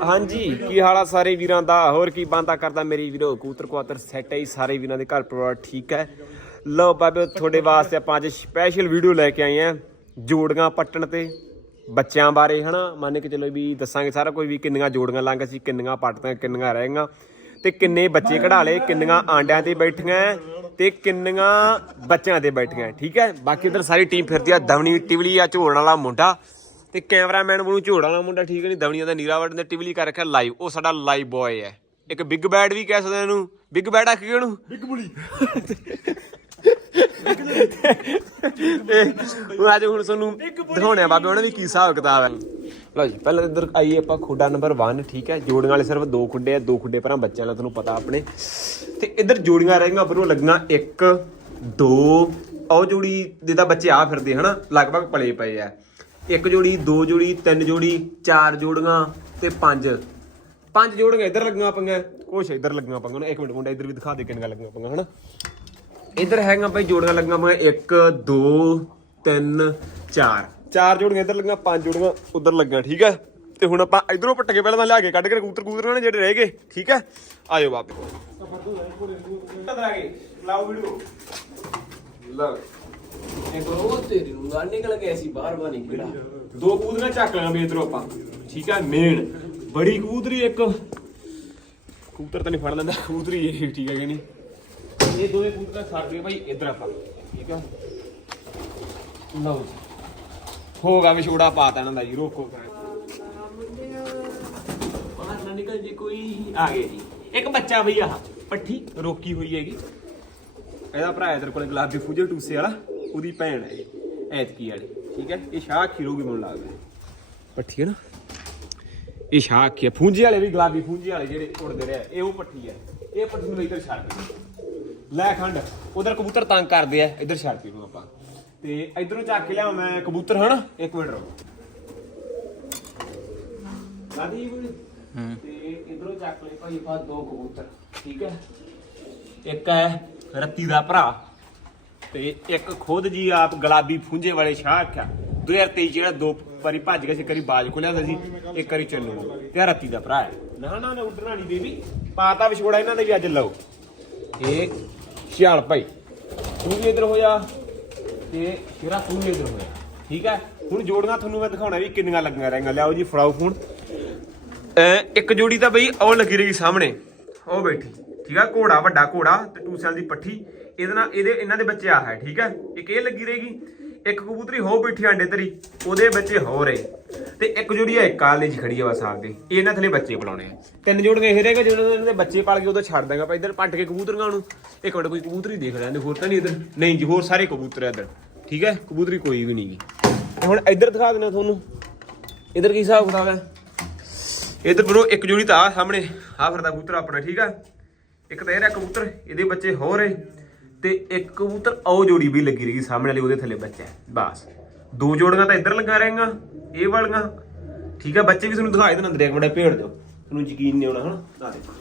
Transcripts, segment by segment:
ਹਾਂਜੀ ਕੀ ਹਾਲ ਆ ਸਾਰੇ ਵੀਰਾਂ ਦਾ? ਹੋਰ ਕੀ ਬੰਦਾ ਕਰਦਾ ਮੇਰੀ ਵੀਰੋ? ਕੂਤਰ ਕੁਆਤਰ ਸੈੱਟ ਹੈ ਜੀ, ਸਾਰੇ ਵੀਰਾਂ ਦੇ ਘਰ ਪਰਿਵਾਰ ਠੀਕ ਹੈ। ਲਓ ਬਾਬੇ ਤੁਹਾਡੇ ਵਾਸਤੇ ਆਪਾਂ ਅੱਜ ਸਪੈਸ਼ਲ ਵੀਡੀਓ ਲੈ ਕੇ ਆਏ ਆ ਜੋੜੀਆਂ ਪੱਟਣ ਤੇ ਬੱਚਿਆਂ ਬਾਰੇ ਹਨਾ? ਮੰਨ ਕੇ ਚਲੋ ਵੀ ਦੱਸਾਂਗੇ ਸਾਰਾ ਕੋਈ ਵੀ ਕਿੰਨੀਆਂ ਜੋੜੀਆਂ ਲੰਘ ਸੀ ਕਿੰਨੀਆਂ ਪੱਟਦੀਆਂ ਕਿੰਨੀਆਂ ਰਹਿ ਗਈਆਂ। ਤੇ ਕਿੰਨੇ ਬੱਚੇ ਕਢਾ ਲਏ ਕਿੰਨੀਆਂ ਆਂਡਿਆਂ ਤੇ ਬੈਠੀਆਂ ਤੇ ਕਿੰਨੀਆਂ ਬੱਚਿਆਂ ਤੇ ਬੈਠੀਆਂ ਠੀਕ ਹੈ? ਬਾਕੀ ਇਧਰ ਸਾਰੀ ਟੀਮ ਫਿਰਦੀ ਆ ਦਵਣੀ ਟਿਵਲੀ ਆ ਝੋੜਨ ਵਾਲਾ ਮੁੰਡਾ। ਤੇ ਕੈਮਰਾਮੈਨ ਨੂੰ ਝੋੜਨ ਵਾਲਾ ਮੁੰਡਾ ਠੀਕ ਨਹੀਂ? ਦਵਣੀਆਂ ਦਾ ਨੀਰਾ ਵੜਨ ਦੇ ਟਿਵਲੀ ਕਰ ਰੱਖਿਆ ਲਾਈਵ ਉਹ ਸਾਡਾ ਲਾਈਵ ਬॉय ਹੈ। ਇੱਕ ਬਿਗ ਬੈਡ ਵੀ ਕਹਿ ਸਕਦੇ ਇਹਨੂੰ। ਬਿਗ ਬੈਡ ਆਖੀ ਉਹਨੂੰ? ਬਿੱਗ ਬੁਲੀ ਹੁਣ ਅੱਜ ਹੁਣ ਤੁਹਾਨੂੰ ਦਿਖਾਉਣੇ ਆ ਬਾਬੇ ਉਹਨਾਂ ਦੀ ਕੀ ਹਿਸਾਬ ਕਿਤਾਬ ਹੈ। ਲਓ ਜੀ ਪਹਿਲਾਂ ਇੱਧਰ ਆਈਏ ਆਪਾਂ ਖੁੱਡਾ ਨੰਬਰ 1 ਠੀਕ ਹੈ? ਜੋੜੀਆਂ ਵਾਲੇ ਸਿਰਫ ਦੋ ਖੁੱਡੇ ਆ ਦੋ ਖੁੱਡੇ ਪਰਾਂ ਬੱਚਿਆਂ ਦਾ ਤੁਹਾਨੂੰ ਪਤਾ ਆਪਣੇ। ਤੇ ਇੱਧਰ ਜੋੜੀਆਂ ਰਹਿ ਗਈਆਂ ਬਰੋ ਲੱਗਣਾ 1 2 ਉਹ ਜੋੜੀ ਦੇ ਤਾਂ ਬੱਚੇ ਆ ਫਿਰਦੇ ਹਨਾ? ਲਗਭਗ ਪਲੇ ਪਏ ਆ। ਇੱਕ ਜੋੜੀ ਦੋ ਜੋੜੀ ਤਿੰਨ ਜੋੜੀ ਚਾਰ ਜੋੜੀਆਂ ਤੇ ਪੰਜ। ਪੰਜ ਜੋੜੀਆਂ ਇੱਧਰ ਲੱਗੀਆਂ ਪਈਆਂ। ਕੁਛ ਇੱਧਰ ਲੱਗੀਆਂ ਪਈਆਂ ਨਾ। ਇੱਕ ਮਿੰਟ ਮੁੰਡਾ ਇੱਧਰ ਵੀ ਦਿਖਾ ਦੇ ਕਿੰਨੀਆਂ ਲੱਗੀਆਂ ਪਈਆਂ ਹਨਾ? ਇੱਧਰ ਹੈਗਾ ਭਾਈ ਜੋੜੀਆਂ ਲੱਗੀਆਂ ਪਈਆਂ 1 2 3 4 ਚਾਰ। ਜੋੜੀਆਂ ਇੱਧਰ ਲੱਗੀਆਂ ਪੰਜ ਜੋੜੀਆਂ ਉੱਧਰ ਲੱਗੀਆਂ ਠੀਕ ਹੈ? ਤੇ ਹੁਣ ਆਪਾਂ ਇਧਰੋਂ ਪੱਟ ਕੇ ਪਹਿਲਾਂ ਤਾਂ ਲਿਆ ਕੇ ਕੱਢ ਕੇ ਕਬੂਤਰ ਕਬੂਤਰ ਨੇ ਜਿਹੜੇ ਰਹਿ ਗਏ ਠੀਕ ਹੈ? ਆਜੋ ਬਾਬੇ ਲਾਓ। ਵੀਡੀਓ। ਲਓ ਇੱਕ ਉਹ ਤੇਰੀ ਨੂੰ ਗਾਲ ਨਿਕਲ ਕੇ ਅਸੀਂ ਬਾਹਰ ਬਾਹਰ ਨਿਕਲਿਆ। ਦੋ ਕਬੂਤਰਾਂ ਚੱਕ ਲਾਂਗੇ ਵੀ ਇੱਧਰੋਂ ਆਪਾਂ। ਠੀਕ ਹੈ ਮੇਨ। ਬੜੀ ਕਬੂਤਰੀ ਇੱਕ। ਕਬੂਤਰ ਤਾਂ ਨਹੀਂ ਫੜ ਲੈਂਦਾ ਕਬੂਤਰੀ ਇਹ, ਠੀਕ ਹੈ ਕਿ ਨਹੀਂ? ਇਹ ਦੋਵੇਂ ਕਬੂਤਰ ਛੱਡ ਗਏ ਭਾਈ ਇੱਧਰ ਆਪਾਂ। ਠੀਕ ਹੈ ਲਓ ਜੀ। ਹੋਗਾ ਵਿਛੋੜਾ ਪਾਤਾ ਇਹਨਾਂ ਦਾ ਜੀ, ਰੋਕੋ। ਬਾਹਰ ਨਾ ਨਿਕਲ ਜੇ ਕੋਈ, ਆ ਗਏ ਜੀ। ਇੱਕ ਬੱਚਾ ਭਈ ਆਹ, ਪੱਠੀ ਰੋਕੀ ਹੋਈ ਹੈਗੀ। ਇਹਦਾ ਭਰਾ ਇਧਰ ਕੋਲੇ, ਗੁਲਾਬੀ ਫੂਜੇ ਟੂਸੇ ਵਾਲਾ। ਉਹਦੀ ਭੈਣ ਹੈ ਇਹ ਐਤਕੀ ਵਾਲੀ ਠੀਕ ਹੈ? ਇਹ ਸ਼ਾਹ ਖੀਰੋਗੀ ਮੈਨੂੰ ਲੱਗਦਾ। ਹੈ। ਪੱਠੀ ਹੈ ਨਾ? ਇਹ ਸ਼ਾਹ ਕੀ ਫੂੰਜੇ ਵਾਲੇ ਵੀ ਗੁਲਾਬੀ ਫੂੰਜੇ ਵਾਲੇ ਜਿਹੜੇ ਉੜਦੇ ਰਹੇ ਇਹ ਉਹ ਪੱਠੀ ਹੈ। ਇਹ ਪੱਠੀ ਨੂੰ ਇੱਧਰ ਛੱਡ ਦੇ। ਲੈ ਖੰਡ ਉਧਰ ਕਬੂਤਰ ਤੰਗ ਕਰਦੇ ਆ ਇੱਧਰ ਛੱਡ ਦੇ ਨੂੰ ਆਪਾਂ। ਤੇ ਇਧਰੋਂ ਚੱਕ ਕੇ ਲਿਆਵਾਂ ਮੈਂ ਕਬੂਤਰ ਹਨਾ? ਇੱਕ ਮਿੰਟ ਰੁਕ। ਲਾਦੀ ਬੋਲੀ ਤੇ ਇਧਰੋਂ ਚੱਕ ਲਈ ਭਾਈ ਆਪਾਂ ਦੋ ਕਬੂਤਰ ਠੀਕ ਹੈ? ਇੱਕ ਹੈ ਰੱਤੀ ਦਾ ਭਰਾ ਤੇ ਇੱਕ ਖੁਦ ਜੀ ਆਪ ਗੁਲਾਬੀ ਫੁੰਝੇ ਵਾਲੇ ਸ਼ਾਹ ਆਖਿਆ 2023 ਜਿਹੜਾ ਦੋ ਵਾਰੀ ਭੱਜ ਗਿਆ ਸੀ ਕਰੀ ਬਾਜ ਖੋਲਿਆ ਹੁੰਦਾ ਸੀ, ਇੱਕ ਵਾਰੀ ਚੱਲੂ ਤੇ ਆਹ ਦਾ ਭਰਾ ਹੈ। ਨਾ ਨਾ ਨਾ, ਉੱਡਣਾ ਨਹੀਂ ਬੇਬੀ, ਪਾਤਾ ਵਿਛੋੜਾ ਇਹਨਾਂ ਦੇ ਵੀ ਅੱਜ ਲਓ। ਇਹ ਸ਼ਿਆਲ ਭਾਈ, ਤੂੰ ਵੀ ਇੱਧਰ ਹੋ ਜਾ ਤੇ ਸ਼ੇਰਾ ਤੂੰ ਵੀ ਇੱਧਰ ਹੋ ਜਾ ਠੀਕ ਹੈ? ਹੁਣ ਜੋੜੀਆਂ ਤੁਹਾਨੂੰ ਮੈਂ ਦਿਖਾਉਣਾ ਵੀ ਕਿੰਨੀਆਂ ਲੱਗੀਆਂ ਰਹਿਣਗੀਆਂ ਲਿਆਓ ਜੀ, ਫੜਾਓ ਫੋਨ। ਅਹ ਇੱਕ ਜੋੜੀ ਤਾਂ ਬਈ ਉਹ ਲੱਗੀ ਰਹੀ ਸਾਹਮਣੇ। ਉਹ ਬੈਠੀ। ਠੀਕ ਆ, ਘੋੜਾ, ਵੱਡਾ ਘੋੜਾ ਤੇ ਟੂਸਿਆਂ ਦੀ ਪੱਠੀ। ਇਹਦੇ ਨਾਲ ਇਹਦੇ ਇਹਨਾਂ ਦੇ ਬੱਚੇ ਆ ਹੈ, ਠੀਕ ਹੈ ਇੱਕ ਇਹ ਲੱਗੀ ਰਹੇਗੀ, ਇੱਕ ਕਬੂਤਰੀ ਹੋ ਬੈਠੀ ਆਂਡੇ ਤਰੀ, ਉਹਦੇ ਬੱਚੇ ਹੋ ਰਹੇ ਤੇ ਇੱਕ ਜੋੜੀ ਹੈ ਇੱਕ ਕਾਲੇ ਚ ਖੜੀ ਆ ਬਸ ਆਪਦੇ। ਇਹਨਾਂ ਥਲੇ ਬੱਚੇ ਬੁਲਾਉਣੇ ਆ। ਤਿੰਨ ਜੋੜੀਆਂ ਇਹ ਰਹੇਗਾ ਜਦੋਂ ਦੇ ਬੱਚੇ ਪਾਲ ਕੇ ਉਦੋਂ ਛੱਡ ਦਾਂਗਾ ਭਾਈ ਇੱਧਰ, ਪੱਟ ਕੇ ਕਬੂਤਰੀਆਂ ਨੂੰ। ਇੱਕ ਮਿੰਟ, ਕੋਈ ਕਬੂਤਰੀ ਦੇਖ ਲੈਂਦੇ, ਹੋਰ ਤਾਂ ਨਹੀਂ ਇੱਧਰ। ਨਹੀਂ ਜੀ, ਹੋਰ ਸਾਰੇ ਕਬੂਤਰ ਆ ਇੱਧਰ। ਠੀਕ ਹੈ ਕਬੂਤਰੀ ਕੋਈ ਵੀ ਨਹੀਂ ਗੀ। ਹੁਣ ਇੱਧਰ ਦਿਖਾ ਦੇਣਾ ਤੁਹਾਨੂੰ। ਇੱਧਰ ਕੀ ਹਿਸਾਬ ਕਿਤਾਬ ਹੈ ਇਧਰ ਬਰੋ, ਇੱਕ ਜੋੜੀ ਤਾਂ ਆ ਸਾਹਮਣੇ। ਆ ਫਿਰਦਾ ਕਬੂਤਰ ਆਪਣਾ, ਠੀਕ ਹੈ ਇੱਕ ਤਾਂ ਇਹ ਰਿਹਾ ਕਬੂਤਰ, ਇਹਦੇ ਬੱਚੇ ਹੋ ਰਹੇ ਤੇ ਇੱਕ ਕਬੂਤਰ ਉਹ ਜੋੜੀ ਵੀ ਲੱਗੀ ਰਹੀ ਸਾਹਮਣੇ ਵਾਲੀ, ਉਹਦੇ ਥੱਲੇ ਬੱਚਾ ਬਸ। ਦੋ ਜੋੜੀਆਂ ਤਾਂ ਇੱਧਰ ਲਗਾ ਰਹੇਗਾ ਇਹ ਵਾਲੀਆਂ। ਠੀਕ ਆ, ਬੱਚੇ ਵੀ ਤੁਹਾਨੂੰ ਦਿਖਾਈ ਦੇਣਾ ਅੰਦਰ, ਇੱਕ ਬੜਾ ਭੇੜ ਦਿਓ। ਤੁਹਾਨੂੰ ਯਕੀਨ ਨਹੀਂ ਆਉਣਾ ਹਨਾ? ਆ ਦੇਖੋ।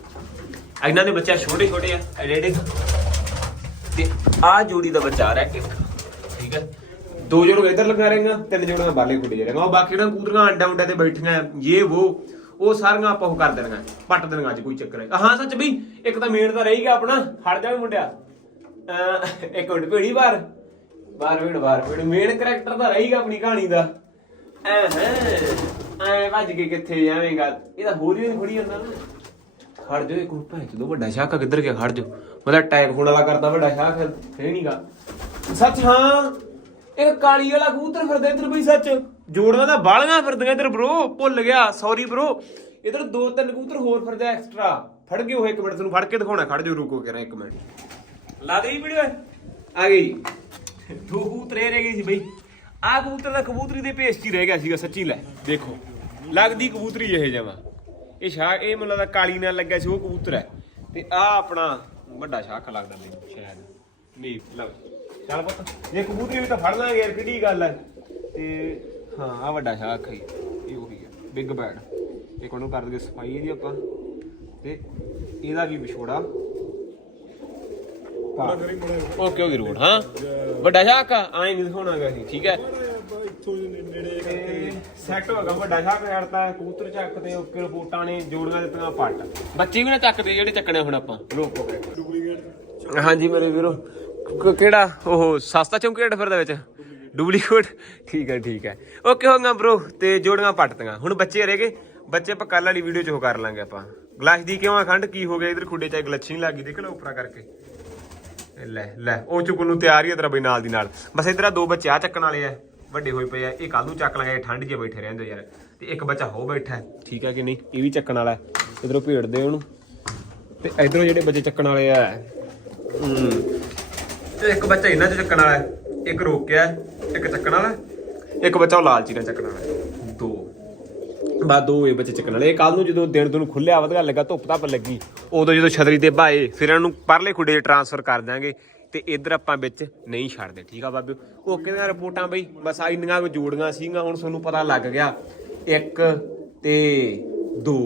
ਇਹਨਾਂ ਦੇ ਬੱਚਾ ਛੋਟੇ ਛੋਟੇ ਆ ਐਡੇ ਤੇ ਆ ਜੋੜੀ ਦਾ ਬੱਚਾ ਆ ਰਿਹਾ ਇੱਕ, ਠੀਕ ਹੈ ਦੋ ਜੋੜੀਆਂ ਇੱਧਰ ਲਗਾ ਰਹੇਗਾ ਤਿੰਨ ਜੋੜੀਆਂ ਬਾਲੇ ਖੁੱਡੇ ਰਹੇਗਾ ਉਹ ਬਾਕੀ ਜਿਹੜਾ ਕੂਤਰੀਆਂ ਅੰਡਾ ਉਂਡਾ ਤੇ ਬੈਠੀਆਂ ਇਹ, ਉਹ। ਉਹ ਸਾਰੀਆਂ ਆਪਾਂ ਉਹ ਕਰ ਦੇਣੀਆਂ, ਪੱਟ ਦੇਣੀਆਂ ਅੱਜ ਕੋਈ ਚੱਕਰ ਹੈ ਹਾਂ ਸੱਚ ਬਈ, ਇੱਕ ਤਾਂ ਮੇਨ ਤਾਂ ਰਹੀ ਗਿਆ ਆਪਣਾ, ਖੜ ਜਾ ਵੀ ਮੁੰਡਿਆ। ਇੱਕ ਮਿੰਟ ਭੇੜੀ ਬਾਹਰ। ਬਾਹਰ ਵੇੜ ਬਾਹਰ ਵੇੜ ਮੇਨ ਕਰੈਕਟਰ ਤਾਂ ਰਹੀ ਗਿਆ ਆਪਣੀ ਕਹਾਣੀ ਦਾ। ਐ ਐ ਭੱਜ ਕੇ ਕਿੱਥੇ ਜਾਵੇਂਗਾ ਇਹਦਾ ਹੋਰ ਹੀ ਨਹੀਂ ਖੜੀ ਜਾਂਦਾ ਨਾ। ਖੜ ਜਾ ਇੱਕ ਮਿੰਟ ਭਾਈ, ਜਦੋਂ ਵੱਡਾ ਸ਼ਾਖਾ ਕਿੱਧਰ ਗਿਆ, ਖੜ ਜਾ ਮਤਲਬ ਟੈਗ ਹੋਣ ਵਾਲਾ ਕਰਦਾ ਵੱਡਾ ਸ਼ਾਖ ਹੈ ਨਹੀਂਗਾ ਸੱਚ ਹਾਂ, ਇਹ ਕਾਲੀ ਵਾਲਾ ਕਬੂਤਰ ਫਿਰਦਾ ਇੱਧਰ ਬਈ ਸੱਚ। ਜੋੜਾਂ ਦਾ ਬਾਲੀਆਂ ਫਿਰਦੀਆਂ ਇੱਧਰ ਬ్రో ਭੁੱਲ ਗਿਆ ਸੌਰੀ ਬ్రో ਇੱਧਰ ਦੋ ਤਿੰਨ ਕਬੂਤਰ ਹੋਰ ਫਿਰਦਾ ਐਕਸਟਰਾ ਫੜ ਗਏ ਉਹ ਇੱਕ ਮਿੰਟ ਤੁਹਾਨੂੰ ਫੜ ਕੇ ਦਿਖਾਉਣਾ ਖੜ ਜਾ ਰੁਕੋ ਕੇ ਇੱਕ ਮਿੰਟ। ਲਾ ਦੇ ਵੀਡੀਓ ਆ ਗਈ। ਦੋ ਕਬੂਤਰ ਰਹਿ ਗਏ ਸੀ ਬਈ। ਆ ਕਬੂਤਰ ਦਾ ਕਬੂਤਰੀ ਦੇ ਭੇਸ 'ਚ ਹੀ ਰਹਿ ਗਿਆ ਸੀਗਾ ਸੱਚੀ ਲੈ ਦੇਖੋ। ਲੱਗਦੀ ਕਬੂਤਰੀ ਇਹ ਜਮਾ। ਇਹ ਸ਼ਾਹ ਇਹ ਮੈਨੂੰ ਲੱਗਦਾ ਕਾਲੀ ਨਾਲ ਲੱਗਿਆ ਸੀ ਉਹ ਕਬੂਤਰ ਹੈ। ਤੇ ਆ ਆਪਣਾ ਵੱਡਾ ਸ਼ਾਖ ਲੱਗਦਾ ਮੈਨੂੰ ਸ਼ਾਇਦ। ਨਹੀਂ ਲਓ। ਚੱਲ ਪੁੱਤ ਇਹ ਕਬੂਤਰੀ ਵੀ ਤਾਂ ਫੜ ਲਾਂਗੇ ਯਾਰ ਕਿਹੜੀ ਗੱਲ ਹੈ। ਤੇ ਹਾਂ ਆ ਵੱਡਾ ਸ਼ਾਖ ਹੈ ਇਹ ਉਹੀ ਹੈ ਬਿਗ ਬੈਡ ਇਹ ਕੋਲੋਂ ਕਰ ਦਈਏ ਸਫ਼ਾਈ ਇਹਦੀ ਆਪਾਂ ਤੇ ਇਹਦਾ ਵੀ ਵਿਛੋੜਾ। ਓਕੇ ਓਕੇ ਰੋਡ ਹਾਂ। ਵੱਡਾ ਸ਼ਾਖ ਆ ਐਂ ਨਹੀਂ ਦਿਖਾਉਣਾਗਾ ਅਸੀਂ ਠੀਕ ਹੈ? ਸੈੱਟ ਹੋ ਗਿਆ ਵੱਡਾ ਸ਼ਾਕ ਛੱਡਤਾ ਕਬੂਤਰ ਚੱਕਦੇ ਓਕੇ ਰਿਪੋਰਟਾਂ ਨੇ ਜੋੜੀਆਂ ਦਿੱਤੀਆਂ ਪੱਟ। ਬੱਚੇ ਵੀ ਨਾ ਚੱਕਦੇ ਜਿਹੜੇ ਚੱਕਣੇ ਹੁਣ ਆਪਾਂ। ਰੋਕੋ ਹਾਂਜੀ ਮੇਰੇ ਵੀਰੋ ਕਿਹੜਾ ਉਹ ਸਸਤਾ ਚੌਂਕੇਟ ਫਿਰਦਾ ਵਿੱਚ? ਡੁਪਲੀਕੇਟ। ਠੀਕ ਹੈ ਠੀਕ ਹੈ। ਓਕੇ ਹੋ ਗਿਆ ਬ్రో ਤੇ ਜੋੜੀਆਂ ਪੱਟਤੀਆਂ। ਹੁਣ ਬੱਚੇ ਰਹਿ ਗਏ ਬੱਚੇ ਆਪਾਂ ਕੱਲ ਵਾਲੀ ਵੀਡੀਓ ਚ ਉਹ ਕਰ ਲਾਂਗੇ ਆਪਾਂ। ਗਲਾਸ ਦੀ ਕਿਉਂ ਆ ਖੰਡ? ਕੀ ਹੋ ਗਿਆ ਇਧਰ ਖੁੱਡੇ ਚ? ਗਲੱਛੀ ਨਹੀਂ ਲੱਗੀ। ਦੇਖ ਲਓ ਉਪਰਾ ਕਰਕੇ। ਲੈ ਲੈ। ਉਹ ਚੁੱਕਣ ਨੂੰ ਤਿਆਰ ਹੀ ਆ ਤੇਰਾ ਬਈ ਨਾਲ ਦੀ ਨਾਲ। ਬਸ ਇਧਰ ਆ ਦੋ ਬੱਚੇ ਆ ਚੱਕਣ ਵਾਲੇ ਆ। ਵੱਡੇ ਹੋਏ ਪਏ ਆ। ਇਹ ਕੱਲ ਨੂੰ ਚੱਕ ਲਾਂਗੇ। ਠੰਡ 'ਚ ਬੈਠੇ ਰਹਿੰਦੇ ਯਾਰ। ਤੇ ਇੱਕ ਬੱਚਾ ਹੋ ਬੈਠਾ। ਠੀਕ ਹੈ ਕਿ ਨਹੀਂ? ਇਹ ਵੀ ਚੱਕਣ ਵਾਲਾ ਇਧਰੋਂ ਭੇੜਦੇ ਉਹਨੂੰ। ਤੇ ਇਧਰੋਂ ਜਿਹੜੇ ਬੱਚੇ ਚੱਕਣ ਵਾਲੇ ਆ। ਹਮ, ਤੇ ਇੱਕ ਬੱਚਾ ਇਹਨਾਂ 'ਚ ਚੱਕਣ ਵਾਲਾ ਇੱਕ ਰੋਕਿਆ, ਇੱਕ ਚੱਕਣ ਵਾਲਾ, ਇੱਕ ਬੱਚਾ ਉਹ ਲਾਲਚੀ ਨਾਲ ਚੱਕਣ ਵਾਲਾ। ਦੋ। ਬਾ ਦੋ ਇਹ ਬੱਚੇ ਚੱਕਣ ਵਾਲੇ। ਕੱਲ ਨੂੰ ਜਦੋਂ ਦਿਨ ਤੁਹਾਨੂੰ ਖੁੱਲਿਆ ਵਧਗਾ ਲੱਗਾ, ਧੁੱਪ ਧੱਪ ਲੱਗੀ। ਉਦੋਂ ਜਦੋਂ ਛਤਰੀ ਤੇ ਭਾਏ, ਫਿਰ ਇਹਨਾਂ ਨੂੰ ਪਰਲੇ ਖੁੱਡੇ ਟਰਾਂਸਫਰ ਕਰ ਦਾਂਗੇ ਤੇ ਇੱਧਰ ਆਪਾਂ ਵਿੱਚ ਨਹੀਂ ਛੱਡਦੇ ਠੀਕ ਆ ਬਾਬਿਓ? ਓਕੇ ਦੀਆਂ ਰਿਪੋਰਟਾਂ ਬਈ? ਬਸ ਆ ਇੰਨੀਆਂ ਕੁ ਜੋੜੀਆਂ ਸੀਗੀਆਂ, ਹੁਣ ਤੁਹਾਨੂੰ ਪਤਾ ਲੱਗ ਗਿਆ। ਇੱਕ ਤੇ ਦੋ।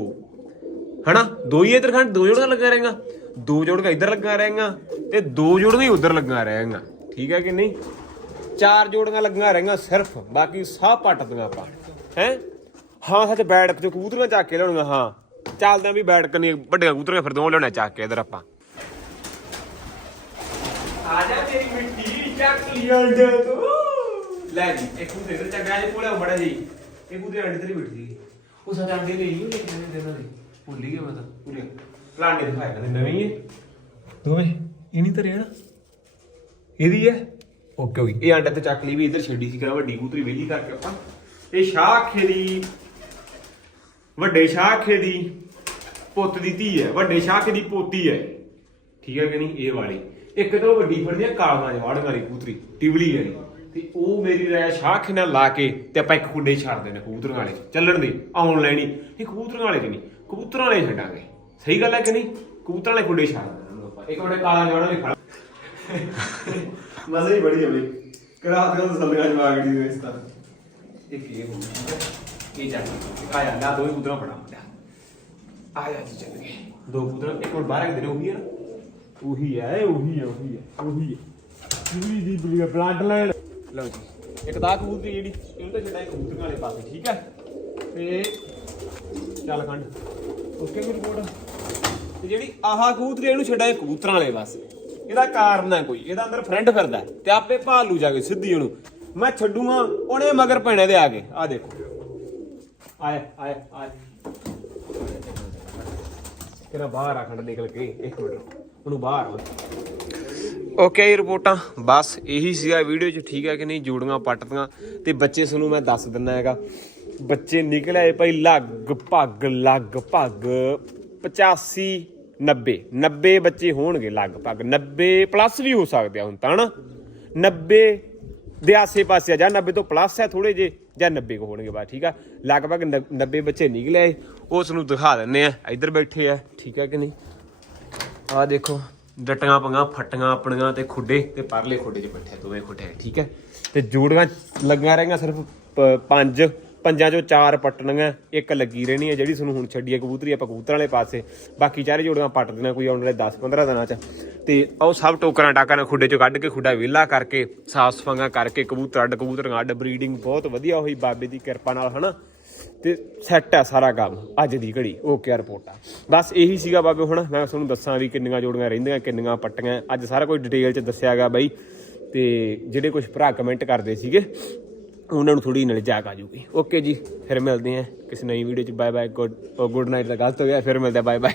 ਹਨਾ? ਦੋ ਹੀ ਇਧਰ ਖੰਡ? ਦੋ ਜੋੜੀਆਂ ਲੱਗਾ ਰਹੇਗਾ ਦੋ ਜੋੜੀਆਂ ਇੱਧਰ ਲੱਗਾ ਰਹੇਗਾ ਤੇ ਦੋ ਜੋੜੀਆਂ ਹੀ ਉਧਰ ਲੱਗਾ ਰਹੇਗਾ ਠੀਕ ਹੈ ਕਿ ਨਹੀਂ? ਚਾਰ ਜੋੜੀਆਂ ਲੱਗੀਆਂ ਰਹੀਆਂ ਸਿਰਫ ਬਾਕੀ ਸਭ ਪੱਟਦੀਆਂ ਆਪਾਂ। ਹੈ? ਹਾਂ ਸੱਚ ਬੈਠਕ ਚ ਕਬੂਤਰੀਆਂ ਚੱਕ ਕੇ ਲਿਆਉਣੀਆਂ ਹਾਂ। ਚੱਲਦੇ ਆਂ ਵੀ ਬੈਠਕ ਨਹੀਂ ਵੱਡੀਆਂ ਕਬੂਤਰੀਆਂ ਫਿਰ ਦੋ ਲਿਆਉਣਾ ਚੱਕ ਕੇ ਇਧਰ ਆਪਾਂ। ਆ ਜਾ ਤੇਰੀ ਮਿੱਟੀ ਚੱਕ ਲਿਆ ਜਾ ਤੂੰ। ਲੈ ਜੀ ਇੱਕ ਕਬੂਤਰ ਇਧਰ ਚੰਗਾ ਜਿਹਾ ਕੋਲੇ ਬੜਾ ਜੀ। ਇਹ ਕਬੂਤਰ ਅੰਡੇ ਤੇ ਬੈਠੀ। ਸੀ ਉਹ ਸੱਚ ਅੰਡੇ ਨਹੀਂ ਉਹ ਲੇਕਿਨ ਦੇ ਦੇ ਭੁੱਲ ਹੀ ਗਿਆ ਮੈਂ ਤਾਂ। ਪੂਰੇ ਪਲਾਂਡੇ ਦਿਖਾਇਆ ਕਹਿੰਦੇ ਨਵੀਂ ਹੈ। ਦੋਵੇਂ ਇਹ ਨਹੀਂ ਤਰਿਆ ਨਾ? ਇਹਦੀ ਹੈ? Okay okay. ਇਹ ਅੰਡੇ ਤੇ ਚੱਕ ਲਈ ਵੀ ਇੱਧਰ ਛੱਡੀ ਸੀ ਕਰਾ ਵੱਡੀ ਕਬੂਤਰੀ ਵਿਹਲੀ ਕਰਕੇ ਆਪਾਂ। ਇਹ ਸ਼ਾਖੇ ਦੀ, ਵੱਡੇ ਸ਼ਾਖੇ ਦੀ ਪੁੱਤ ਦੀ ਧੀ ਹੈ, ਵੱਡੇ ਸ਼ਾਖੇ ਦੀ ਪੋਤੀ ਹੈ। ਠੀਕ ਹੈ ਕਿ ਨਹੀਂ? ਇਹ ਵਾਲੀ। ਇੱਕ ਤਾਂ ਵੱਡੀ ਫੜਦੀ ਹੈ ਕਾਲਾਂ ਜਵਾੜਨ ਵਾਲੀ ਕਬੂਤਰੀ ਟਿਵਲੀ ਹੈ। ਤੇ ਉਹ ਮੇਰੀ ਰਾਇ ਸ਼ਾਖੇ ਨਾਲ ਲਾ ਕੇ ਤੇ ਆਪਾਂ ਇੱਕ ਖੁੱਡੇ ਛੱਡਦੇ ਨੇ ਕਬੂਤਰਾਂ ਵਾਲੇ ਚੱਲਣ ਦੇ, ਆਉਣ ਲੈਣੀ ਇਹ ਕਬੂਤਰਾਂ ਵਾਲੇ 'ਚ ਨਹੀਂ ਕਬੂਤਰਾਂ ਵਾਲੇ ਛੱਡਾਂਗੇ। ਸਹੀ ਗੱਲ ਹੈ ਕਿ ਨਹੀਂ? ਕਬੂਤਰਾਂ ਵਾਲੇ ਖੁੱਡੇ ਛੱਡ ਦੇਣਾ ਉਹਨੂੰ ਆਪਾਂ। ਇੱਕ ਵੱਡੇ ਕਾਲਾਂ ਜਵਾੜਨ ਵਾਲੀ ਖੜਾ। ਮਜ਼ਾ ਹੀ ਬੜੀ ਹੈ ਬਈ। ਕਿਹੜਾ ਹੱਥ ਨਾਲ ਸੱਲਿਆ ਜਵਾਗੜੀ ਦੇ ਇਸ ਤਰ੍ਹਾਂ। ਇਹ ਕੀ ਹੋ ਗਿਆ? ਇਹ ਚੱਲ ਆਇਆ ਨਾ ਦੋ ਫੜਾ ਮੁੰਡਾ ਆਇਆ ਜੀ ਚੱਲ ਗਏ। ਦੋ ਕਬੂਤਰ ਇੱਕ ਮਿੰਟ ਬਾਹਰ ਦੇ ਉਹੀ ਹੈ ਨਾ? ਉਹੀ ਹੈ ਉਹੀ ਹੈ ਉਹੀ ਹੈ ਉਹੀ ਹੈ ਜੀ ਜੀ ਬਲੀ ਬਲੱਡ ਲਾਈਨ ਲਓ ਜੀ ਇੱਕ ਦਾ ਕਬੂਤਰੀ ਜਿਹੜੀ ਇਹਨੂੰ ਤਾਂ ਛੱਡਾਂ ਕਬੂਤਰਾਂ ਵਾਲੇ ਪਾਸੇ ਠੀਕ ਹੈ ਤੇ ਚੱਲ ਖੰਡ। ਓਕੇ ਮੇਰੀ ਰਿਪੋਰਟ ਤੇ ਜਿਹੜੀ ਆਹ ਕਬੂਤਰੀ ਇਹਨੂੰ ਛੱਡਾਂ ਕਬੂਤਰਾਂ ਵਾਲੇ ਪਾਸੇ। ਇਹਦਾ ਕਾਰਨ ਹੈ ਕੋਈ, ਇਹਦਾ ਅੰਦਰ ਫਰੈਂਡ ਫਿਰਦਾ ਤੇ ਆਪੇ ਭਾਲੂ ਜਾ ਕੇ ਸਿੱਧੀ ਉਹਨੂੰ। ਮੈਂ ਛੱਡੂਗਾ ਉਹਨੇ ਮਗਰ ਪੈਣੇ ਦੇ ਆ ਕੇ। ਆ ਦੇਖੋ। ਆਏ ਆਏ ਆਏ। ਕਿਹੜਾ ਬਾਹਰ ਆ ਖੰਡ ਨਿਕਲ ਕੇ, ਇੱਕ ਮਿੰਟ। ਉਹਨੂੰ ਬਾਹਰ ਆ। ਓਕੇ ਰਿਪੋਰਟਾਂ। ਬਸ ਇਹੀ ਸੀਗਾ ਵੀਡੀਓ 'ਚ, ਠੀਕ ਹੈ ਕਿ ਨਹੀਂ? ਜੋੜੀਆਂ ਪੱਟਦੀਆਂ ਤੇ ਬੱਚੇ ਤੁਹਾਨੂੰ ਮੈਂ ਦੱਸ ਦਿੰਦਾ ਹੈਗਾ। ਬੱਚੇ ਨਿਕਲ ਆਏ ਭਾਈ, ਲਗਭਗ ਲਗਭਗ। 85 90 90 ਬੱਚੇ ਹੋਣਗੇ ਲਗਭਗ। 90 ਪਲੱਸ ਵੀ ਹੋ ਸਕਦੇ ਆ ਹੁਣ ਤਾਂ ਨਾ 90 ਦੇ ਆਸੇ ਪਾਸੇ ਆ, ਜਾਂ 90 ਤੋਂ ਪਲੱਸ ਹੈ ਥੋੜੇ ਜੇ ਜਾਂ 90 ਕੋ ਹੋਣਗੇ ਬਾ ਠੀਕ ਆ? ਲਗਭਗ 90 ਬੱਚੇ ਨਿਕਲੇ ਆਏ ਉਸ ਨੂੰ ਦਿਖਾ ਦਿੰਨੇ ਆ, ਇੱਧਰ ਬੈਠੇ ਆ, ਠੀਕ ਆ ਕਿ ਨਹੀਂ? ਆ ਦੇਖੋ, ਡਟੀਆਂ ਪੰਗਾ ਫਟੀਆਂ ਆਪਣੀਆਂ ਤੇ ਖੁੱਡੇ ਤੇ ਪਰਲੇ ਖੁੱਡੇ 'ਚ ਬੈਠੇ ਦੋਵੇਂ ਖੁੱਡੇ, ਠੀਕ ਹੈ ਤੇ ਜੋੜੀਆਂ ਲੱਗੀਆਂ ਰਹੀਆਂ ਸਿਰਫ ਪੰਜ। ਪੰਜਾਂ ਚੋਂ ਚਾਰ ਪੱਟਣੀਆਂ, ਇੱਕ ਲੱਗੀ ਰਹਿਣੀ ਹੈ ਜਿਹੜੀ ਤੁਹਾਨੂੰ ਹੁਣ ਛੱਡੀ ਹੈ ਕਬੂਤਰੀ, ਆਪਾਂ ਕਬੂਤਰਾਂ ਵਾਲੇ ਪਾਸੇ। ਬਾਕੀ ਚਾਰੇ ਜੋੜੀਆਂ ਪੱਟ ਦੇਣਾ ਕੋਈ ਆਉਣ ਵਾਲੇ 10 15 ਦਿਨਾਂ 'ਚ। ਤੇ ਉਹ ਸਭ ਟੋਕਰਾਂ ਟਾਕਰਾਂ ਖੁੱਡੇ 'ਚੋਂ ਕੱਢ ਕੇ, ਖੁੱਡਾ ਵਿਹਲਾ ਕਰਕੇ, ਸਾਫ਼ ਸਫਾਈਆਂ ਕਰਕੇ, ਕਬੂਤਰ, ਅੱਡ ਕਬੂਤਰਾਂ, ਅੱਡ ਬਰੀਡਿੰਗ ਬਹੁਤ ਵਧੀਆ ਹੋਈ ਬਾਬੇ ਦੀ ਕਿਰਪਾ ਨਾਲ, ਹਨਾ? ਤੇ ਸੈੱਟ ਹੈ ਸਾਰਾ ਕੰਮ, ਅੱਜ ਦੀ ਘੜੀ, ਓਕੇ ਰਿਪੋਰਟਾਂ ਬਸ ਇਹੀ ਸੀਗਾ ਬਾਬੇ ਹੁਣ, ਮੈਂ ਤੁਹਾਨੂੰ ਦੱਸਾਂ ਵੀ ਕਿੰਨੀਆਂ ਜੋੜੀਆਂ ਰਹਿੰਦੀਆਂ, ਕਿੰਨੀਆਂ ਪੱਟੀਆਂ। ਅੱਜ ਸਾਰਾ ਕੁਝ ਡਿਟੇਲ ਚ ਦੱਸਿਆ ਗਿਆ ਬਾਈ, ਤੇ ਜਿਹੜੇ ਕੁਝ ਭਰਾ ਕਮੈਂਟ ਕਰਦੇ ਸੀਗੇ ਉਹਨਾਂ ਨੂੰ ਥੋੜੀ ਨਲੇ ਜਾਗ ਆ ਜੂਗੀ ਓਕੇ ਜੀ, ਫਿਰ ਮਿਲਦੇ ਹਾਂ ਕਿਸੇ ਨਵੀਂ ਵੀਡੀਓ ਚ। Bye bye good good night ਦਾ ਗਲਤ ਹੋ ਗਿਆ, ਫਿਰ ਮਿਲਦੇ ਬਾਏ ਬਾਏ